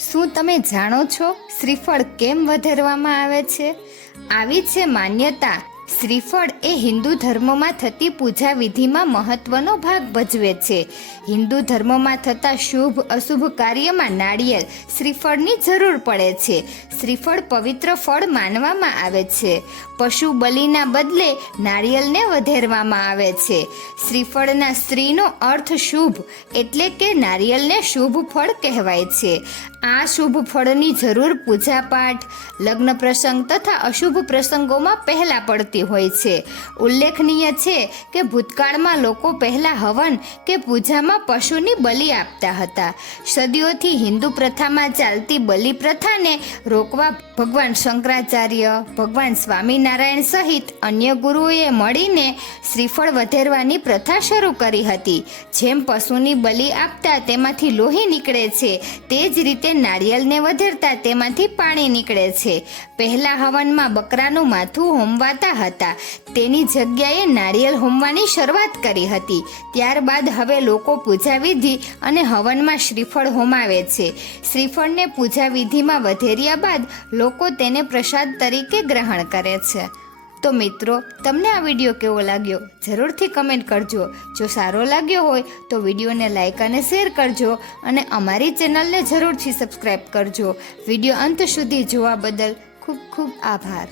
શું તમે જાણો છો શ્રીફળ કેમ વધારવામાં આવે છે? આવી છે માન્યતા. શ્રીફળ એ હિન્દુ ધર્મમાં થતી પૂજા વિધિમાં મહત્વનો ભાગ ભજવે છે. હિન્દુ ધર્મમાં થતા શુભ, અશુભ કાર્યમાં નાળિયેર શ્રીફળની જરૂર પડે છે. શ્રીફળ પવિત્ર ફળ માનવામાં આવે છે. પશુ બલિના બદલે નાળિયેરને વધેરવામાં આવે છે. શ્રીફળના સ્ત્રીનો અર્થ શુભ એટલે કે નારિયેળને શુભ ફળ કહેવાય છે. આ શુભ ફળની જરૂર પૂજાપાઠ, લગ્ન પ્રસંગ તથા અશુભ પ્રસંગોમાં પહેલાં પડતી હોય છે. ઉલ્લેખનીય છે કે ભૂતકાળમાં લોકો પહેલાં હવન કે પૂજામાં પશુની બલિ આપતા હતા. સદીઓથી હિન્દુ પ્રથામાં ચાલતી બલિ પ્રથાને રોકવા ભગવાન શંકરાચાર્ય, ભગવાન સ્વામિનારાયણ સહિત અન્ય ગુરુઓએ મળીને શ્રીફળ વધેરવાની પ્રથા શરૂ કરી હતી. જેમ પશુની બલિ આપતા તેમાંથી લોહી નીકળે છે, તે જ રીતે નારિયેળને વધેરતા તેમાંથી પાણી નીકળે છે. પહેલા હવનમાં બકરાનું માથું હોમવાતા હતા. તેની જગ્યાએ નારિયેળ હોમવાની શરૂઆત કરી હતી. ત્યારબાદ હવે લોકો પૂજા વિધિ અને હવનમાં શ્રીફળ હોમાવે છે. શ્રીફળને પૂજા વિધિમાં વધેર્યા બાદ લોકો તેને પ્રસાદ તરીકે ગ્રહણ કરે છે. તો મિત્રો, તમને આ વીડિયો કેવો લાગ્યો? જરૂરથી કમેન્ટ કરજો. જો સારો લાગ્યો હોય, તો વિડીયોને લાઇક અને શેર કરજો અને અમારી ચેનલને જરૂરથી સબસ્ક્રાઈબ કરજો. વીડિયો અંત સુધી જોવા બદલ ખૂબ ખૂબ આભાર.